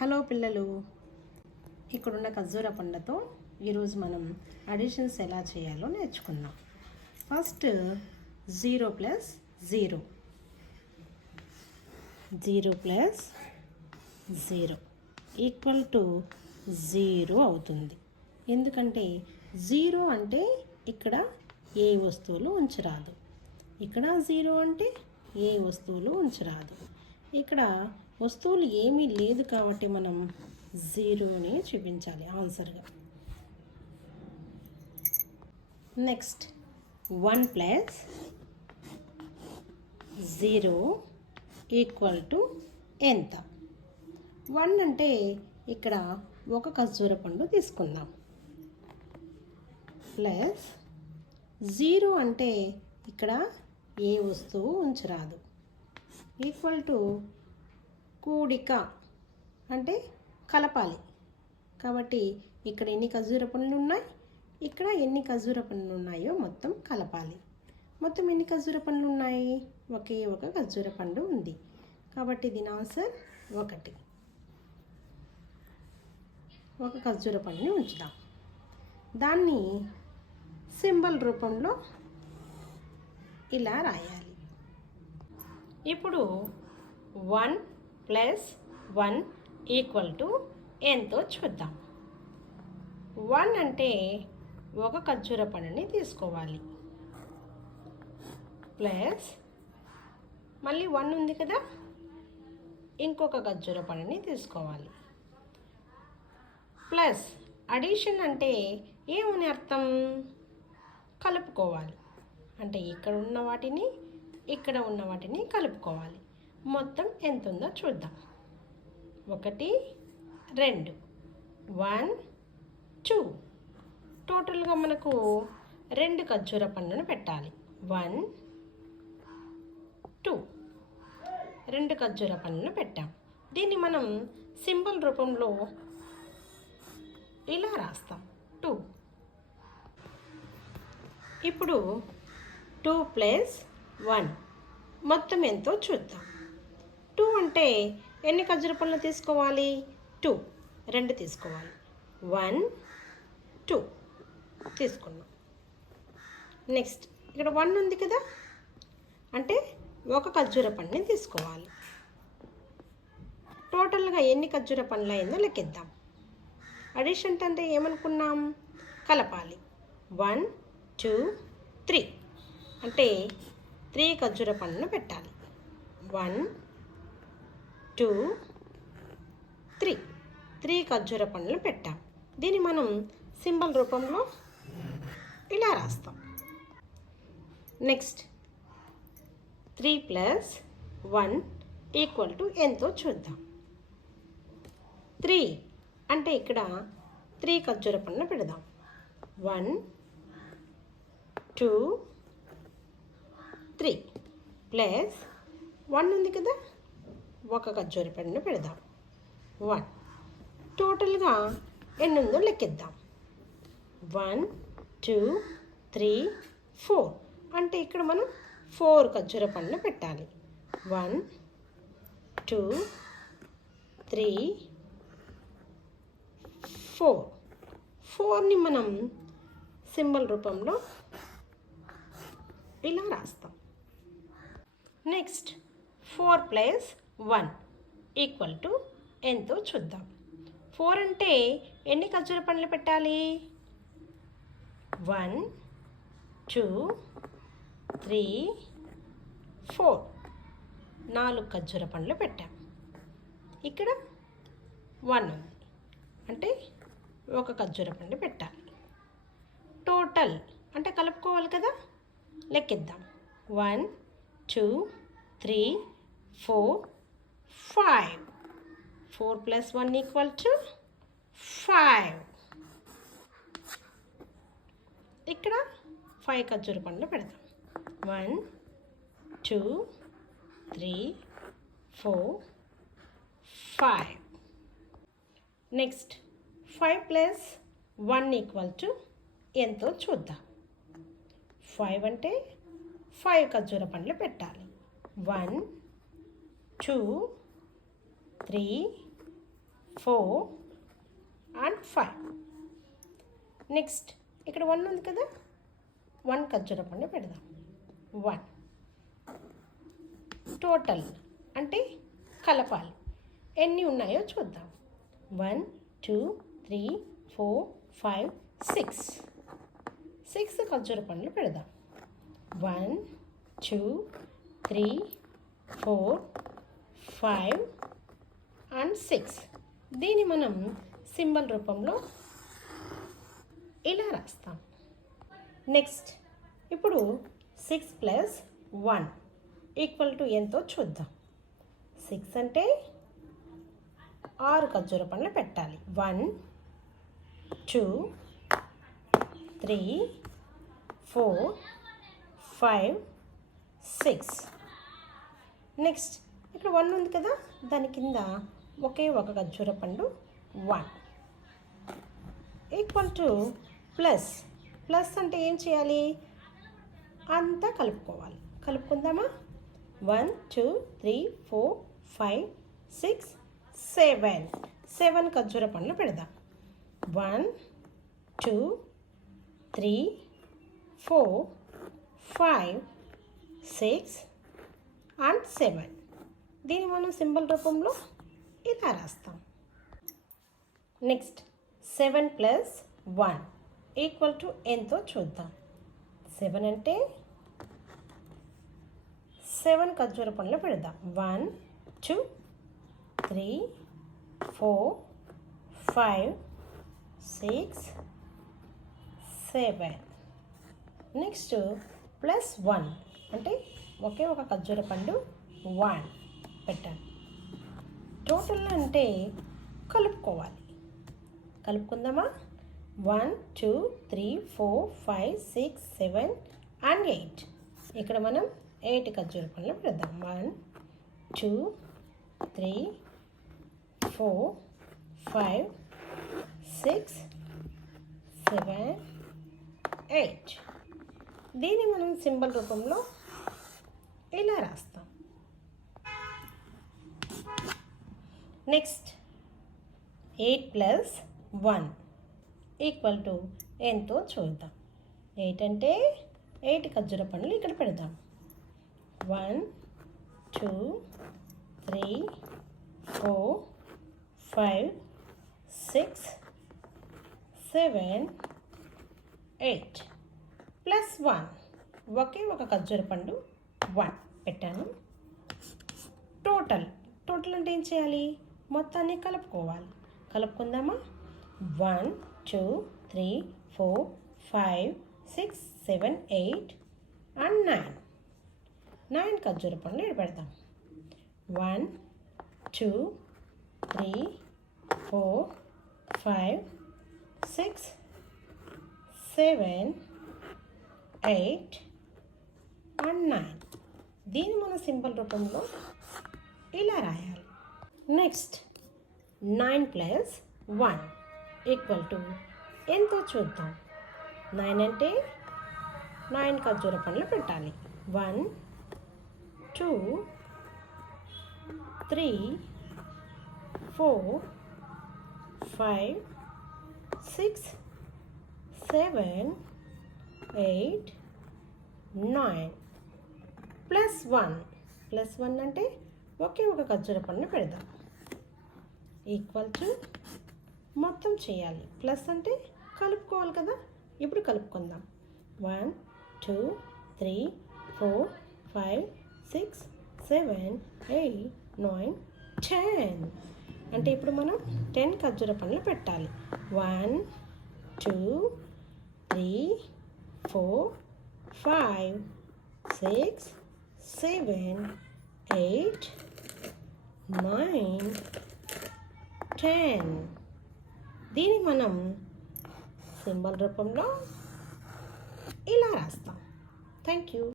Hello పిల్లలు, ఇక్కడున్న ఖర్జూర పండుతో ఈరోజు మనం అడిషన్స్ ఎలా చేయాలో నేర్చుకుందాం. First 0 plus 0 plus 0 equal to 0 అవుతుంది. ఎందుకంటే 0 అంటే ఇక్కడ ఏ వస్తువులు ఉంచరాదు, ఇక్కడ 0 అంటే ఏ వస్తువులు ఉంచరాదు. ఇక్కడ వస్తువులు ఏమీ లేదు కాబట్టి మనం 0ని చూపించాలి ఆన్సర్గా. నెక్స్ట్ 1 ప్లస్ 0 ఈక్వల్ టు ఎంత? 1 అంటే ఇక్కడ ఒక ఖర్జూర పండు తీసుకుందాం, ప్లస్ 0 అంటే ఇక్కడ ఏ వస్తువు ఉంచరాదు, ఈక్వల్ టు కూడిక అంటే కలపాలి. కాబట్టి ఇక్కడ ఎన్ని ఖర్జూర పండ్లు ఉన్నాయి, ఇక్కడ ఎన్ని ఖర్జూర పండ్లు ఉన్నాయో మొత్తం కలపాలి. మొత్తం ఎన్ని ఖర్జూర పండ్లు ఉన్నాయి? ఒకే ఒక ఖర్జూర పండు ఉంది. కాబట్టి దీని ఆన్సర్ 1. ఒక ఖర్జూర పండుని ఉంచుదాం. దాన్ని సింబల్ రూపంలో ఇలా రాయాలి. ఇప్పుడు 1 ప్లస్ 1 ఈక్వల్ టు ఎంతో చూద్దాం. 1 అంటే ఒక ఖర్జూర పండుని తీసుకోవాలి, ప్లస్ మళ్ళీ 1 ఉంది కదా, ఇంకొక ఖర్జూర పండుని తీసుకోవాలి. ప్లస్ అడిషన్ అంటే ఏమని అర్థం? కలుపుకోవాలి. అంటే ఇక్కడ ఉన్న వాటిని ఇక్కడ ఉన్న వాటిని కలుపుకోవాలి. మొత్తం ఎంత ఉందో చూద్దాం. 1 2 1 2 టోటల్గా మనకు 2 ఖర్జూర పండ్లను పెట్టాలి. 1 2 2 ఖర్జూర పండ్లను పెట్టాం. దీన్ని మనం సింబల్ రూపంలో ఇలా రాస్తాం 2. ఇప్పుడు 2 ప్లస్ 1 మొత్తం ఎంతో చూద్దాం. 2 అంటే ఎన్ని ఖర్జూర పండ్లు తీసుకోవాలి? 2 తీసుకోవాలి. 1 2 తీసుకున్నాం. నెక్స్ట్ ఇక్కడ 1 ఉంది కదా, అంటే ఒక ఖర్జూర పండుని తీసుకోవాలి. టోటల్గా ఎన్ని ఖర్జూర పండ్లు అయిందో లెక్కిద్దాం. అడిషన్ అంటే ఏమనుకున్నాం? కలపాలి. 1 2 3 అంటే 3 ఖర్జూర పండ్లను పెట్టాలి. 1 2 3 ఖర్జూర పండ్లను పెట్టాం. దీన్ని మనం సింబల్ రూపంలో ఇలా రాస్తాం. నెక్స్ట్ 3 ప్లస్ 1 ఈక్వల్ టు ఎంతో చూద్దాం. 3 అంటే ఇక్కడ 3 ఖర్జూర పండ్లను పెడదాం. 1 2 3 ప్లస్ 1 ఉంది కదా, ఒక ఖర్జూర పండుని పెడదాం. 1 టోటల్గా ఎన్ని ఉందో లెక్కిద్దాం. 1 2 3 4 అంటే ఇక్కడ మనం 4 ఖర్జూర పండ్లు పెట్టాలి. 1 2 3 4ని మనం సింబల్ రూపంలో ఇలా రాస్తాం. నెక్స్ట్ 4 ప్లస్ 1 ఈక్వల్ టు ఎంతో చూద్దాం. 4 అంటే ఎన్ని ఖర్జూర పండ్లు పెట్టాలి? 1 2 3 4 4 ఖర్జూర పండ్లు పెట్టాం. ఇక్కడ 1 ఉంది, అంటే ఒక ఖర్జూర పండు పెట్టాలి. టోటల్ అంటే కలుపుకోవాలి కదా, లెక్కిద్దాం. 1 2 3 4 5 4 ప్లస్ 1 ఈక్వల్ టు 5. ఇక్కడ 5 ఖర్జూర పండ్లు పెడతాం. 1 2 3 4 5. నెక్స్ట్ 5 ప్లస్ 1 ఈక్వల్ టు ఎంతో చూద్దాం. 5 అంటే 5 ఖర్జూర పండ్లు పెట్టాలి. 1 2 3 4 అండ్ 5. నెక్స్ట్ ఇక్కడ 1 ఉంది కదా, 1 ఖర్జూర పండు పెడదాం. 1 టోటల్ అంటే కలపాలి. ఎన్ని ఉన్నాయో చూద్దాం. 1 2 3 4 5 6. 6 ఖర్జూర పండ్లు పెడదాం. 1 2 3 4 5 అండ్ 6. దీన్ని మనం సింబల్ రూపంలో ఇలా రాస్తాం. నెక్స్ట్ ఇప్పుడు 6 ప్లస్ 1 ఈక్వల్ టు ఎంతో చూద్దాం. 6 అంటే 6 ఖర్జూర పండ్లు పెట్టాలి. 1 2 3 4 5 6. నెక్స్ట్ ఇక్కడ 1 ఉంది కదా, దాని కింద ఒకే ఒక ఖర్జూర పండు 1 ఈక్వల్ టు ప్లస్. ప్లస్ అంటే ఏం చేయాలి? అంతా కలుపుకోవాలి. కలుపుకుందామా? 1 2 3 4 5 6 7. 7 ఖర్జూర పండ్లు పెడదాం. 1 2 3 4 5 6 అండ్ 7. దీన్ని మనం సింబల్ రూపంలో ఇలా రాస్తాం. నెక్స్ట్ 7 ప్లస్ 1 ఈక్వల్ టు ఎంతో చూద్దాం. 7 అంటే 7 ఖర్జూర పండ్లు పెడదాం. 1 2 3 4 5 6 7. నెక్స్ట్ ప్లస్ 1 అంటే ఒకే ఒక ఖర్జూర పండు 1 పెట్టాను. టోటల్ అంటే కలుపుకోవాలి. కలుపుకుందామా? 1 2 3 4 5 6 7 అండ్ 8. ఇక్కడ మనం 8 ఖర్జూర పండ్లు పెడదాం. 1 2 3 4 5 6 7 8. దీన్ని మనం సింబల్ రూపంలో ఇలా రాస్తాం. నెక్స్ట్ 8 ప్లస్ 1 ఈక్వల్ టు ఎంతో చూద్దాం. 8 అంటే 8 ఖర్జూర పండ్లు ఇక్కడ పెడదాం. 1 2 3 4 5 6 7 8 ప్లస్ 1 ఒకే ఒక ఖర్జూర పండు 1 పెట్టాను. టోటల్ అంటే ఏం చేయాలి? మొత్తాన్ని కలుపుకోవాలి. కలుపుకుందామా? 1 2 3 4 5 6 7 8 అండ్ 9. 9 ఖర్జూర పండ్లు ఇక్కడ పెడతాం. 1 2 3 4 5 6 7 8 అండ్ 9. దీన్ని మన సింపుల్ రూపంలో ఇలా రాయాలి. నెక్స్ట్ 9 ప్లస్ 1 ఈక్వల్ టు ఎంతో చూద్దాం. 9 అంటే 9 ఖర్జూర పండ్లు పెట్టాలి. 1 2 3 4 5 6 7 8 9 ప్లస్ 1 అంటే ఒకే ఒక ఖర్జూర పండు పెడదాం. ఈక్వల్ టు మొత్తం చేయాలి. ప్లస్ అంటే కలుపుకోవాలి కదా. ఇప్పుడు కలుపుకుందాం. 1 2 3 4 5 6 7 8 9 10. అంటే ఇప్పుడు మనం 10 ఖర్జూర పండ్లు పెట్టాలి. 1 2 3 4 5 6 7 8 9 10. దీన్ని మనం సింబల్ రూపంలో ఇలా రాస్తాం. Thank you.